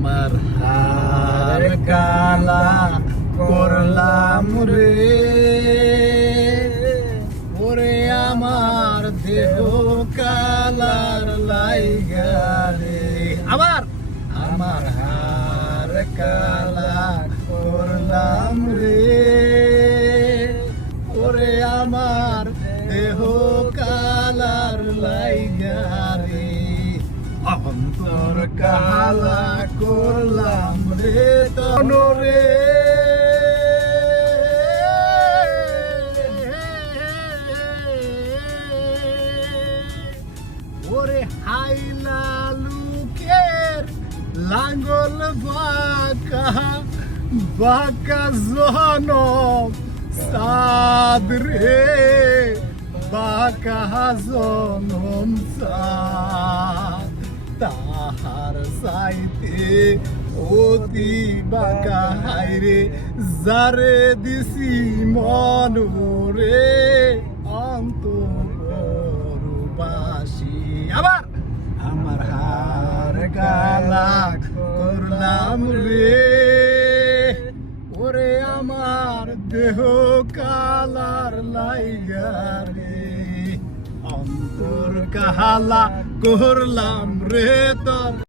আমার হার কালা করলাম রে, ওরে আমার দেহ কালার লাইগা রে। আবার আমার হার কালা করলাম রে, ওরে আমার দেহ কালার লাইগা রে। অন্তর কালা করলাম রে তনরে, ওরে হাইলা লুকের লাঙ্গল বাঁকা বাঁকা জনম সাদ রে, বাঁকা জনম সাদ তাহার সাইতে অতি বাঁকা হাইরে, যারে দিছি মনরে অন্তরবাসী। আবার আমার হার কালা করলাম রে, ওরে আমার দেহ কালার লাইগা রে। অন্তর কালা করলাম রে তোর।